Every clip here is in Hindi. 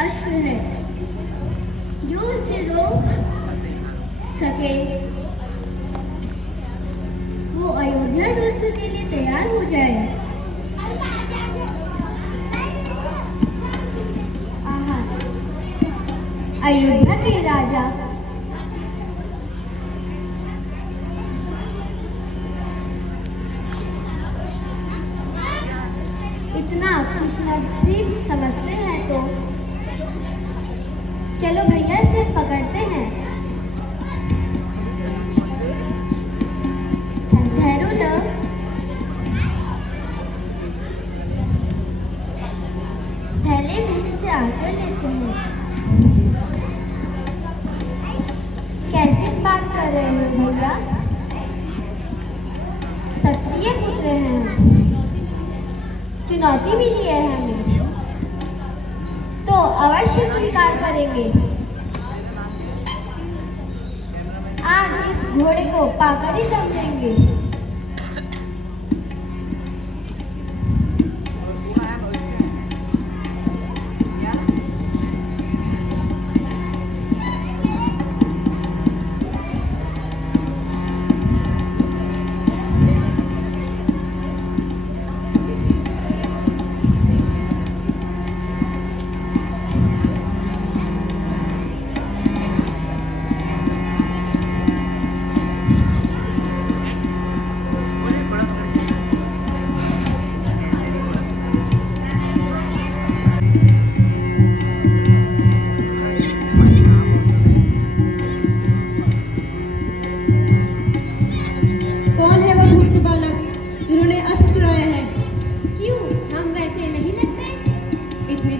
अश्व है, जो उसे रोक सके वो अयोध्या युद्ध के लिए तैयार हो जाए। आहा, अयोध्या के राजा इतना खुशनसीब समझते हैं तो चलो भैया इसे पकड़ते हैं। ठहरो ना, पहले मुझे से आकर लेते हैं। कैसी बात कर रहे हो भैया, क्षत्रिय पुत्र हैं, चुनौती भी दी है हमें तो अवश्य स्वीकार करेंगे। आज इस घोड़े को पाकर ही समझेंगे।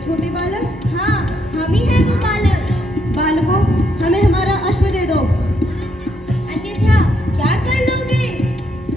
छोटे बालक? हाँ, हम ही हैं वो बालक। बालकों, हमें हमारा अश्व दे दो, अन्यथा क्या कर लोगे?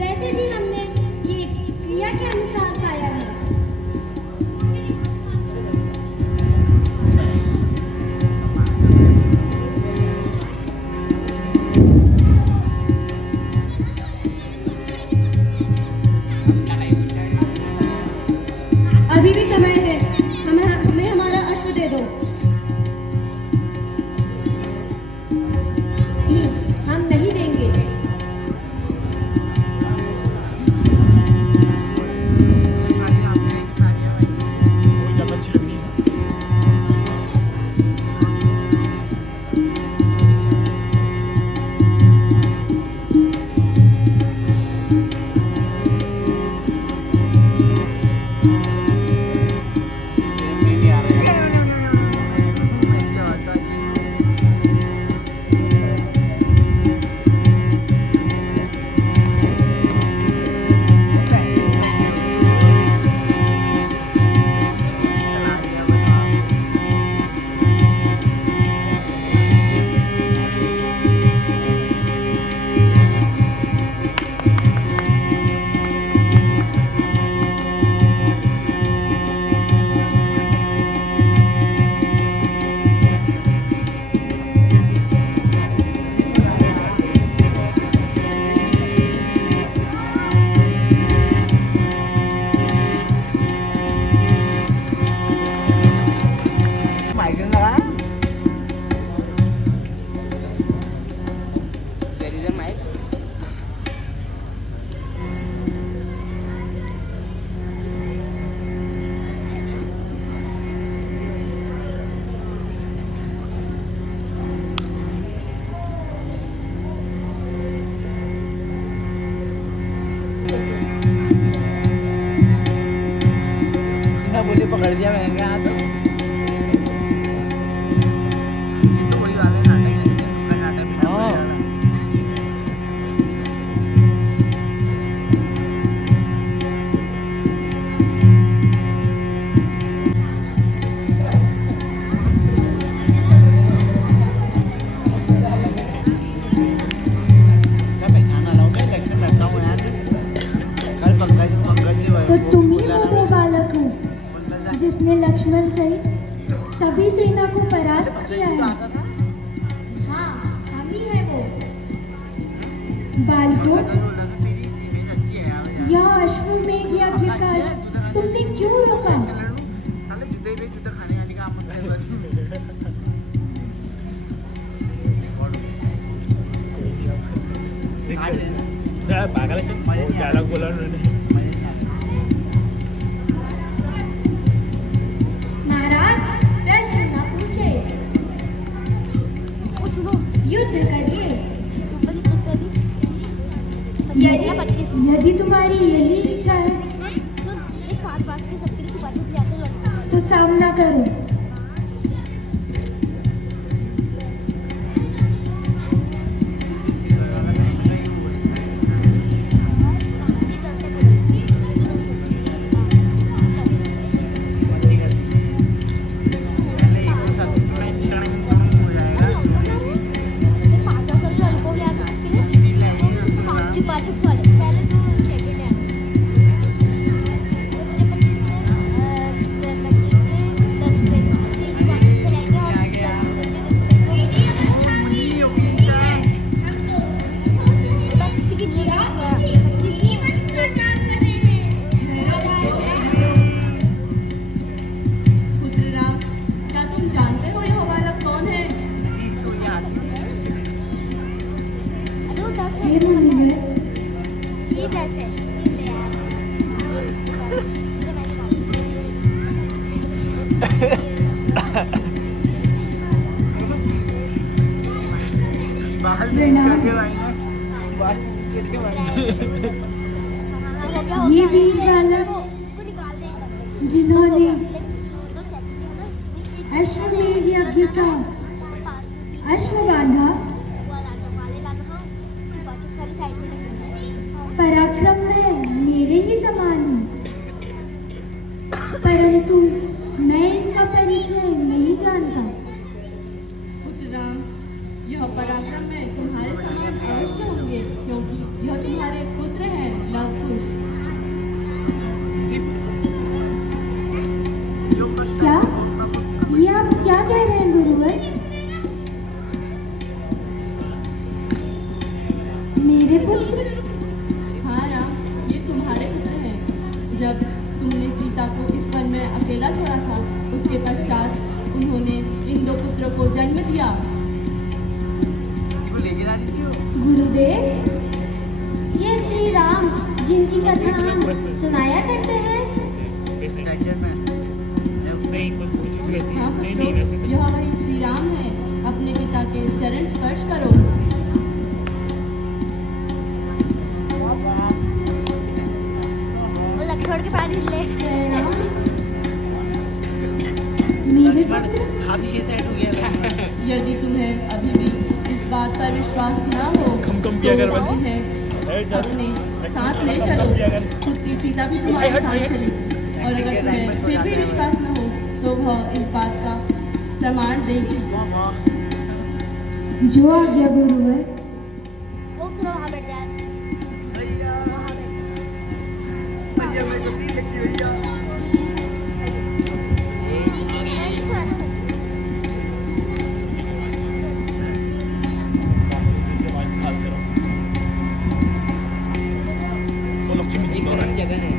वैसे भी हमने ये क्रिया के अनुसार पाया है। अभी भी समय है, हमें हमारा अश्व दे दो। हम नहीं देंगे। बोले पकड़ दिया मैंने कहा तो ये तो वही वाला नाटक जैसे कि दुकान नाटक में पहचाना लाऊंगा इलेक्शन लड़ता हूँ यार कल पंकज तो तुम ही वो दो बालक हो जिसने लक्ष्मण सहित सभी सेना को परास्त किया है। हाँ, हम ही हैं वो। बालकों, यह अश्वमेध यज्ञ का तुमने क्यों रोका? काट देना पागल है मजा नहीं आ रहा डायलॉग बोला उन्होंने मजा नहीं आ रहा महाराज प्रश्न न पूछे, वो सुनो युद्ध करिए। ऊपर की तरफ यदि तुम्हारी यही इच्छा है सुन एक पास के सबके लिए छुपा छुपी आते लड़ना तो सामना करो। पहले एक के साथ टड़ंग हो जाएगा पहले तो चैंपियन है मुझे 25 में नकी के 10 पे 3 जुबान से लेंगे और बच्चे 10 पे होगी होगी इंसान 25 की लिया 25 की पुत्रराम, क्या तुम जानते हो यह बालक कौन है? एक तो याद अरे वो 10 हे है मुनिवर, ये 10 है ये ले यार बाहर में करके भाई ने बाहर करके भाई हो गया ये वीर बालक को निकाल दे जिन्होंने दो चैंपियन है ना अश्वमेध यज्ञ का अश्व बांधा, पराक्रम में मेरे ही समान है, परंतु मैं इसका परिचय नहीं जानता। पुत्रराम, यह पराक्रम में तुम्हारे समान अवश्य होंगे, क्योंकि यह तुम्हारे पुत्र हैं लवकुश। क्या ये आप क्या कह रहे हैं गुरुवर? मेरे पुत्र? हाँ राम, ये तुम्हारे पुत्र हैं। जब तुमने सीता को इस वन में अकेला छोड़ा था, उसके पश्चात उन्होंने इन दो पुत्रों को जन्म दिया। किसी को लेके जा रही थी वो गुरुदेव, ये श्री राम जिनकी कथा हम सुनाया करते हैं। स्ट्रक्चर में है उसमें नहीं कोई पूछ अच्छा नहीं पुत्रों, नहीं वैसे तो यह वही श्री राम है। अपने पिता के चरण स्पर्श करो। वो लक्ष्मण के पैर हिले मेरे लक्ष्मण पुत्र? काफी ये सेट हो गया यदि तुम्हें अभी भी इस बात पर विश्वास न हो कम किया कर तो बस। तुम्हें अपने साथ ले चलो। पुत्री सीता भी तुम्हारे साथ चली, और अगर तुम्हें फिर भी विश्वास न हो तो वह इस बात का प्रमाण देगी। जो आज्ञा गुरुवर। वो थोड़ा वहाँ बैठ जाए भैया वहाँ बैठ भैया मेरे को तीन लगी भैया वो लक्ष्मी एक अलग जगह है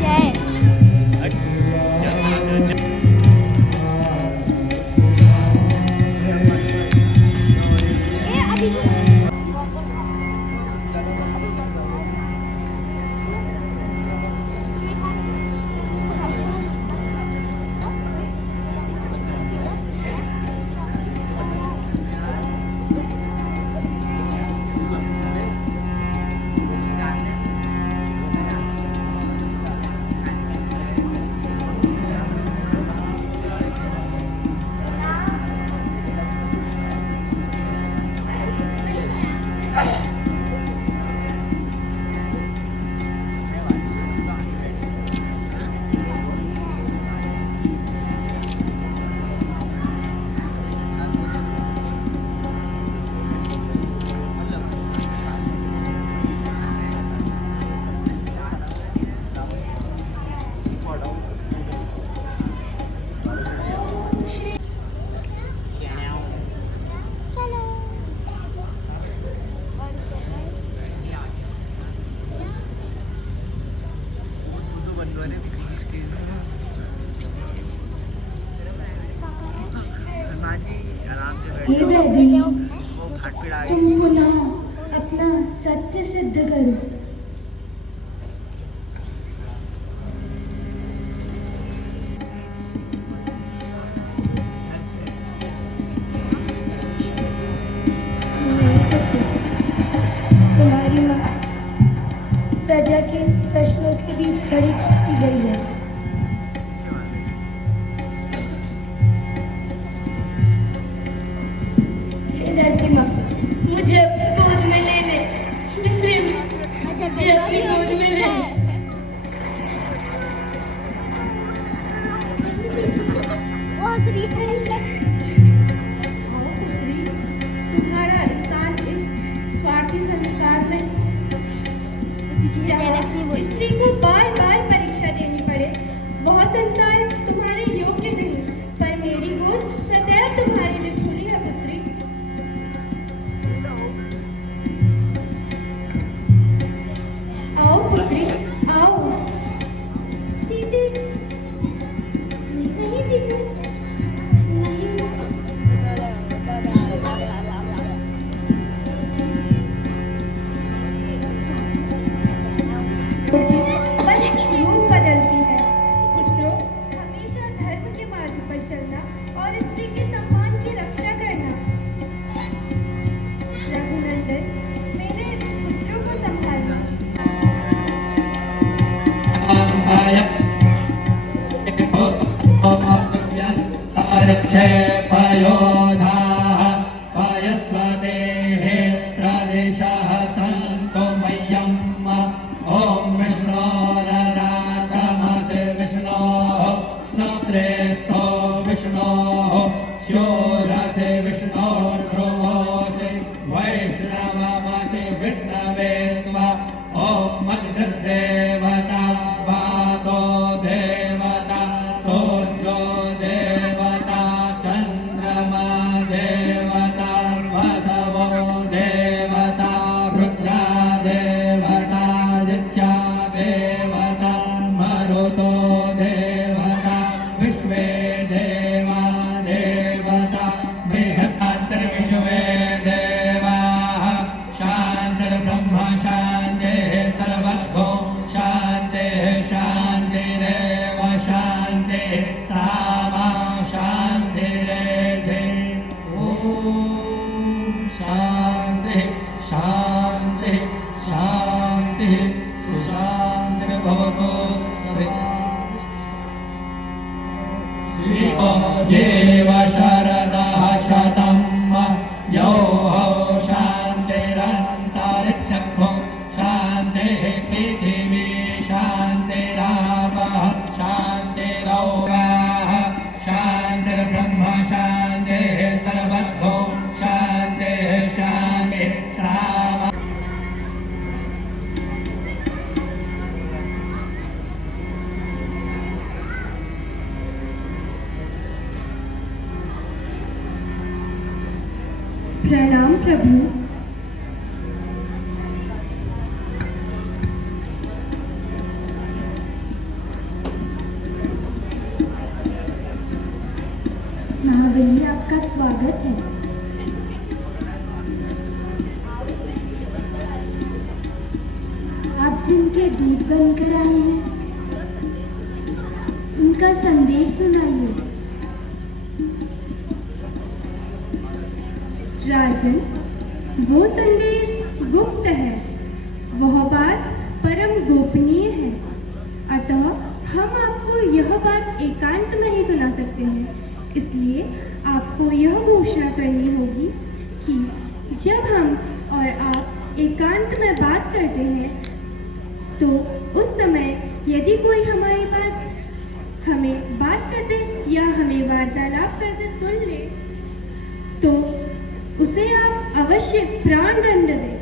जय हाँ जी आराम से हे बैठो वैदेही, वो घाट पे आ तुम गई पुनः अपना सत्य सिद्ध करो। नहीं पुत्र, तुम्हारी माँ प्रजा के प्रश्नों के बीच खड़ी की गई है। हे धरती माँ, मुझे अपनी गोद में ले ले। अच्छा मुझे अपनी गोद में ले ले। वो हंस रही है। आओ पुत्री, तुम्हारा स्थान इस स्वार्थी संस्कार में। जहाँ जयलक्ष्मी बोली। स्त्री को बार बार परीक्षा देनी पड़े, वह संसार तुम्हारे योग्य नहीं, पर मेरी गोद सदैव तुम्हारे लिए खुली है पुत्री। आओ पुत्री, आओ। दीदी, नहीं दीदी, नहीं। बस रूप बदलती है। पुत्रों, हमेशा धर्म के मार्ग पर चलना और स्त्री के सम्मान की रक्षा करना। रघुनंदन, मेरे पुत्रों को संभालना। क्षेपयोधाः पयस्वदेः प्रदिशः सन्तु मह्यम् ॐ विष्णोरराटमसि विष्णोः स्नप्रेस्थो विष्णोः स्योरसि विष्णोर्ध्रुवोऽसि वैष्णवमसि विष्णवे त्वा ॐ मन्दिर्देवता वातो देवता सूर्यो देवता चन्द्रमा देवता वसवो देवता रुद्रा देवता दित्या देवता मरुतो देवता विश्वे देवा देवता बृहत्तरविश्वे देवाः शान्तिर्ब्रह्म शान्तिः सर्वतो शान्तिः शान्तिरेव शान्तिः सामा शान्तिरेधि ॐ शान्तिः शान्तिः शान्तिः सुशान्तिर्भवतु श्रीको देव शरदः शतं यो शान्तिरन्तरिक्षं शान्तिः पृथिवी शान्तिरापः शान्तिरौगाः शान्तिर्ब्रह्म शान्तिः सर्वतो शान्तिः शान्तिः सामा प्रणाम प्रभु। महाबली, आपका स्वागत है। आप जिनके दूत बनकर आए हैं, उनका संदेश सुनाइए। राजन, वो संदेश गुप्त है, वह बात परम गोपनीय है, अतः हम आपको यह बात एकांत में ही सुना सकते हैं। इसलिए आपको यह घोषणा करनी होगी कि जब हम और आप एकांत में बात करते हैं, तो उस समय यदि कोई हमारी बात हमें बात करते या हमें वार्तालाप करते सुन ले, तो उसे आप अवश्य प्राण दंड दें।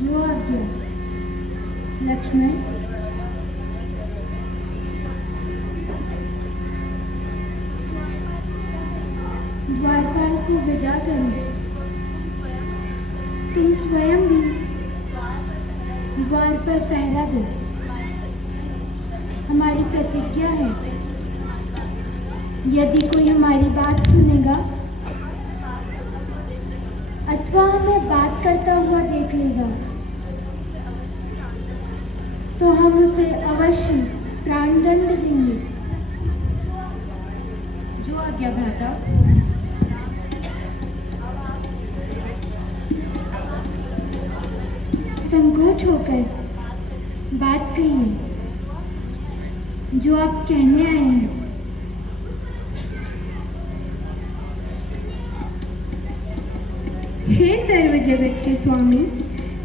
जो आज्ञा। लक्ष्मण, द्वारपाल को विदा करो। तुम स्वयं भी द्वार पर पहरा दो। हमारी प्रतिज्ञा है यदि कोई हमारी बात सुनेगा अथवा हमें बात करता हुआ देख लेगा तो हम उसे अवश्य प्राणदंड देंगे। जो आज्ञा भ्राता। संकोच होकर बात कहिए जो आप कहने आए हैं। हे सर्व जगत के स्वामी,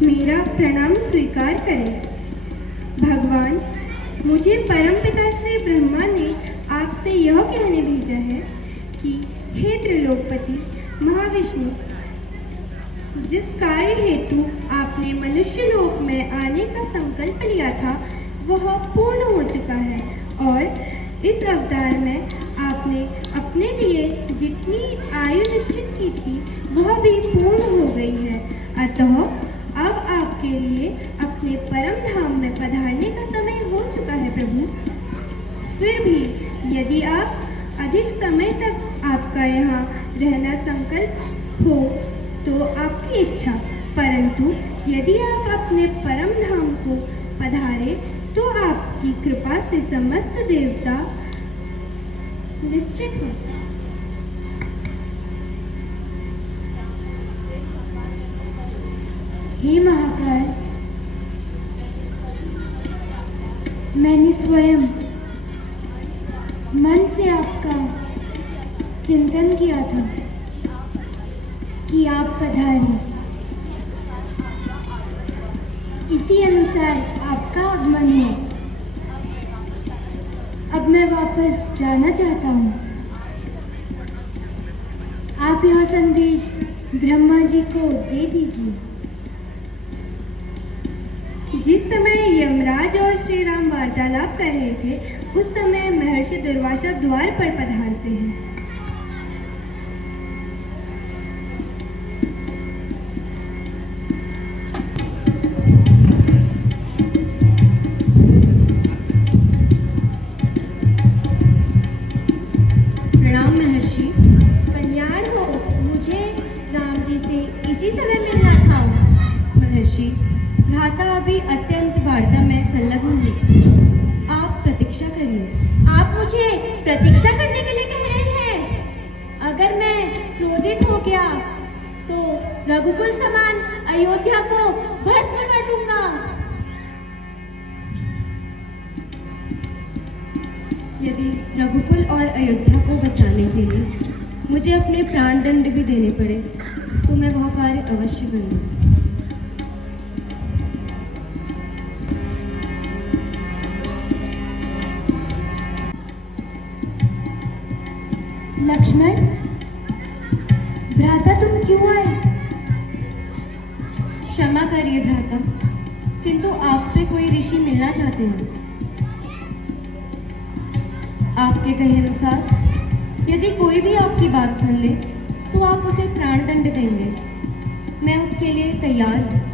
मेरा प्रणाम स्वीकार करें। भगवान, मुझे परमपिता श्री ब्रह्मा ने आपसे यह कहने भेजा है कि हे त्रिलोकपति महाविष्णु, जिस कार्य हेतु आपने मनुष्य लोक में आने का संकल्प लिया था वह पूर्ण हो चुका है और इस अवतार में आपने अपने लिए जितनी आयु निश्चित की थी वह भी पूर्ण हो गई है। अतः अब आपके लिए अपने परम धाम में पधारने का समय हो चुका है प्रभु। फिर भी यदि आप अधिक समय तक आपका यहाँ रहना संकल्प हो तो आपकी इच्छा, परंतु यदि आप अपने परम धाम को पधारे तो आपकी कृपा से समस्त देवता निश्चित हो। हे महाकाल, मैंने स्वयं मन से आपका चिंतन किया था कि आप पधारें। इसी अनुसार आपका आगमन है। अब मैं वापस जाना चाहता हूँ। आप यह संदेश ब्रह्मा जी को दे दीजिए। जिस समय यमराज और श्री राम वार्तालाप कर रहे थे उस समय महर्षि दुर्वासा द्वार पर पधारते हैं। प्रणाम महर्षि। कल्याण हो, मुझे राम जी से इसी समय मिलना था। महर्षि, भ्राता अभी अत्यंत वार्ता में संलग्न है। आप प्रतीक्षा करिए। आप मुझे प्रतीक्षा करने के लिए कह रहे हैं? अगर मैं क्रोधित हो गया तो रघुकुल समान अयोध्या को भस्म कर दूंगा। यदि रघुकुल और अयोध्या को बचाने के लिए मुझे अपने प्राण दंड भी देने पड़े तो मैं वह कार्य अवश्य करूँगा। लक्ष्मण, भ्राता तुम क्यों आए? क्षमा करिए भ्राता, किंतु आपसे कोई ऋषि मिलना चाहते हैं। आपके कहे अनुसार यदि कोई भी आपकी बात सुन ले तो आप उसे प्राणदंड देंगे। मैं उसके लिए तैयार हूँ।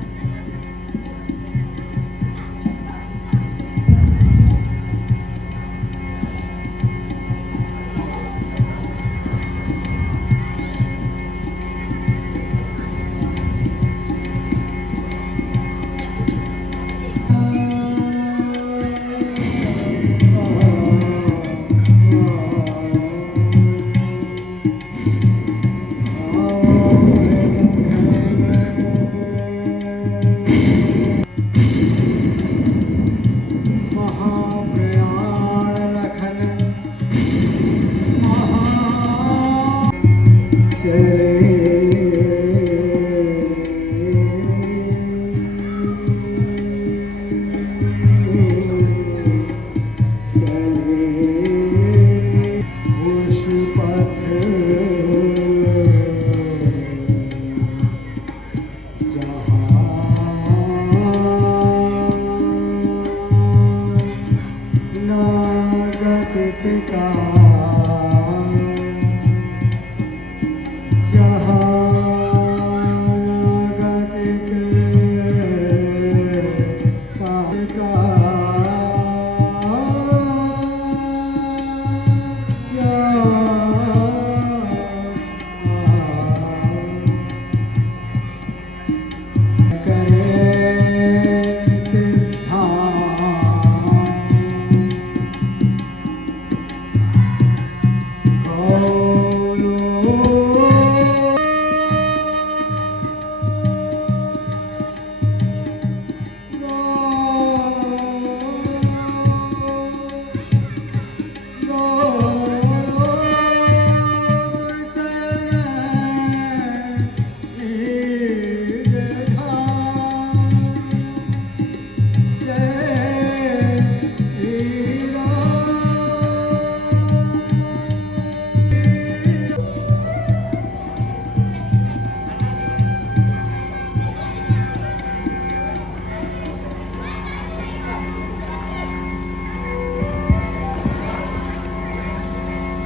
का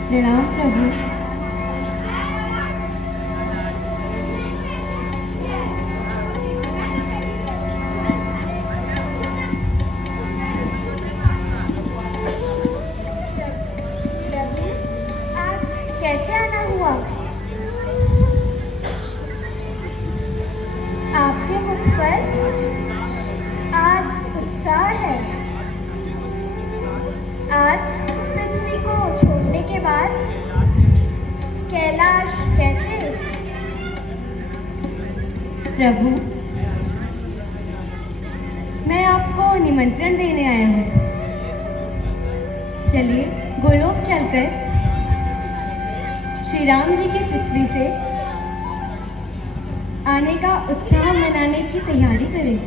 प्रणाम प्रभु। प्रभु, आज कैसे आना हुआ? आपके मुख पर आज उत्साह है। आज पृथ्वी को छोड़ने के बाद कैलाश कैसे? प्रभु, मैं आपको निमंत्रण देने आया हूँ। चलिए गोलोक चलकर श्री राम जी के पृथ्वी से आने का उत्साह मनाने की तैयारी करें।